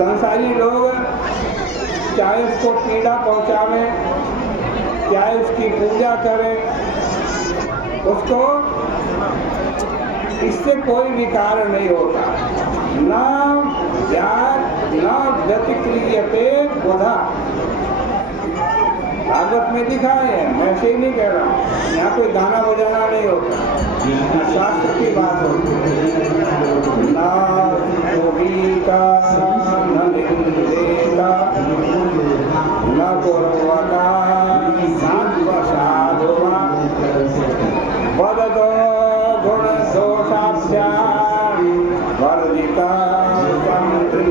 संसारी लोग चाहे उसको पीड़ा पहुंचावे, चाहे उसकी पूजा करें, उसको इससे कोई विकार नहीं होता। न व्यतिक्रियते बुधा। भागवत में दिखा है, मैं ऐसे ही नहीं कह रहा हूँ, यहाँ कोई गाना बजाना नहीं होता, शास्त्र की बात होती है। ना गोविका न निंदेका न गौरवका साध्वसाधुवा वदतो गुण दोषाभ्याम वर्जिता समदृक्।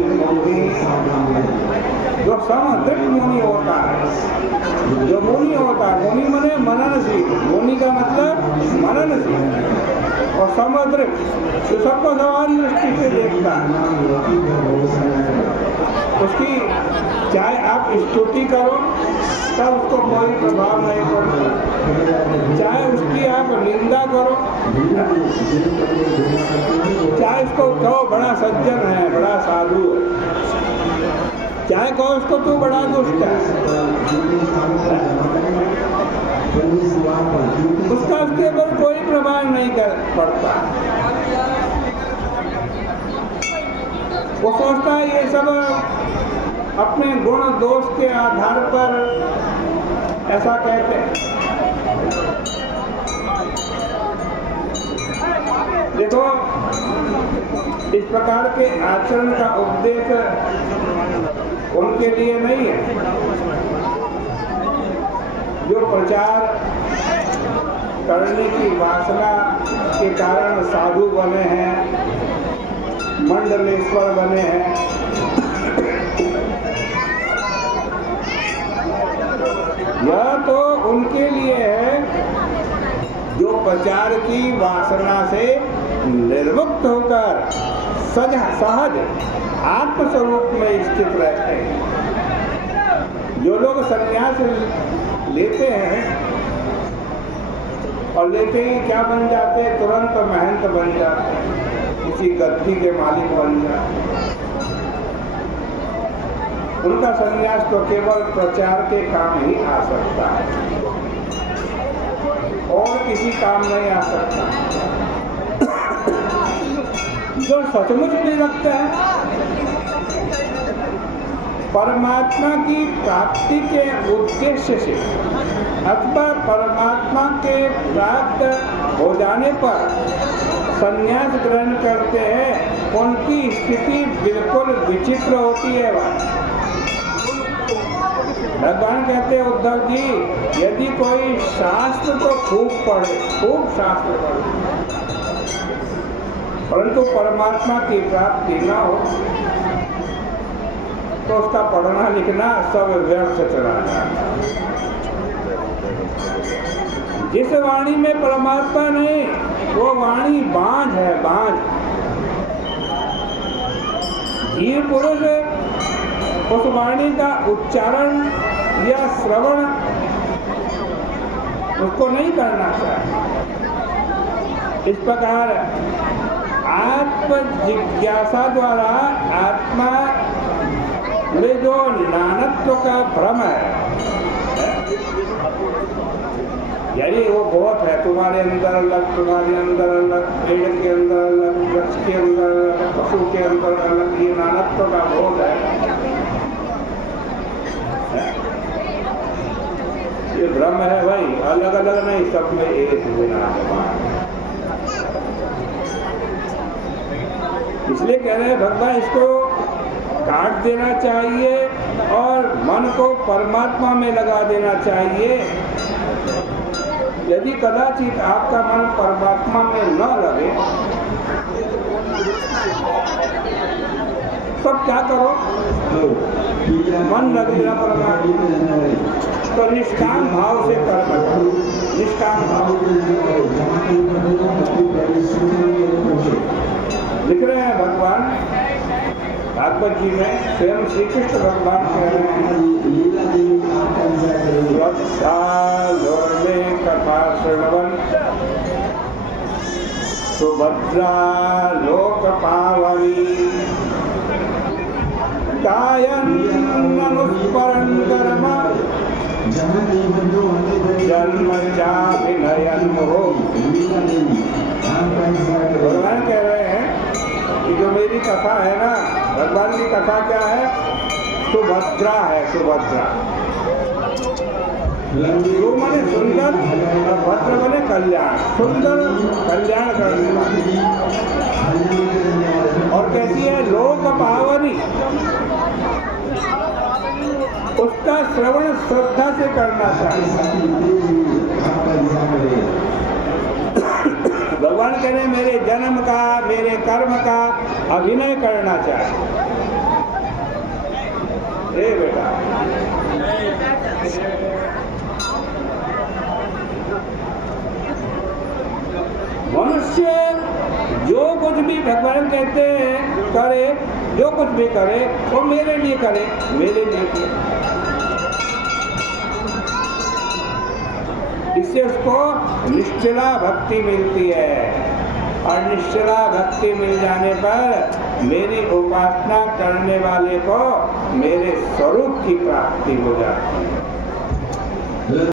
जो समदृक् मुनि होता है, जो मुनि होता है, मुनि मने मननशील, मुनि का मतलब मननशील, और समदृक् जो सबको समान दृष्टि से देखता है, उसकी चाहे आप स्तुति करो तब उसको कोई प्रभाव नहीं पड़ता, चाहे उसकी आप निंदा करो, चाहे उसको कहो बड़ा सज्जन है, बड़ा साधु है, चाहे कहो उसको तू बड़ा दुष्ट है, उसका उसके ऊपर कोई प्रभाव नहीं पड़ता। वो सोचता है ये सब अपने गुण दोष के आधार पर ऐसा कहते हैं। देखो, इस प्रकार के आचरण का उपदेश उनके लिए नहीं है जो प्रचार करने की वासना के कारण साधु बने हैं, मंडलेश्वर बने हैं। यह तो उनके लिए है जो प्रचार की वासना से निर्मुक्त होकर सहज आत्मस्वरूप में स्थित रहते हैं। जो लोग संन्यास लेते हैं और लेते ही क्या बन जाते हैं, तुरंत महंत बन जाते हैं, किसी गद्दी के मालिक बन जाते हैं। उनका संन्यास तो केवल प्रचार के काम ही आ सकता है और किसी काम नहीं आ सकता। जो सचमुच में रखता है परमात्मा की प्राप्ति के उद्देश्य से अथवा परमात्मा के प्राप्त हो जाने पर संन्यास ग्रहण करते हैं, उनकी स्थिति बिल्कुल विचित्र होती है। भगवान कहते हैं उद्धव जी, यदि कोई शास्त्र तो खूब पढ़े, खूब शास्त्र पढ़े, परंतु परमात्मा की प्राप्ति न हो तो उसका पढ़ना लिखना सब व्यर्थ चला जाता। जिस वाणी में परमात्मा नहीं, वो वाणी बांझ है, बांझ। धीर पुरुष उस वाणी का उच्चारण या श्रवण उसको नहीं करना चाहिए। इस प्रकार आत्म जिज्ञासा द्वारा आत्मा में जो नानत्व का भ्रम है, यानी वो बहुत है, तुम्हारे अंदर अलग, तुम्हारे अंदर अलग, पेड़ के अंदर अलग, वृक्ष के अंदर अलग, पशु के अंदर अलग, ये नानत्व का बोध है। ये भ्रम है भाई, अलग अलग नहीं, सब में एक गुना है। इसलिए कह रहे हैं भगवान, इसको काट देना चाहिए और मन को परमात्मा में लगा देना चाहिए। यदि कदाचित आपका मन परमात्मा में न लगे तब क्या करो, मन लगे ना परमात्मा, तो निष्काम भाव से कर्म करो। निष्काम भाव लिख रहे हैं भगवान भागवत जी में, स्वयं श्री कृष्ण भगवान कह रहे हैं, सुभद्रा लोक पावनी जन्म चाभिनयन हो। भगवान कह रहे हैं कि जो मेरी कथा है ना, भगवान की कथा क्या है? सुभद्रा है, सुभद्रा। जो माने सुंदर और भद्र बने कल्याण, सुंदर कल्याण करने वाली। और कैसी है? लोक पावनी। उसका श्रवण श्रद्धा से करना चाहिए। भगवान कह रहे मेरे जन्म का, मेरे कर्म का अभिनय करना चाहिए। हे बेटा, मनुष्य जो कुछ भी भगवान कहते हैं करे, जो कुछ भी करे वो मेरे लिए करे, मेरे लिए करे। इससे उसको निश्चला भक्ति मिलती है, और निश्चला भक्ति मिल जाने पर मेरी उपासना करने वाले को मेरे स्वरूप की प्राप्ति हो जाती है।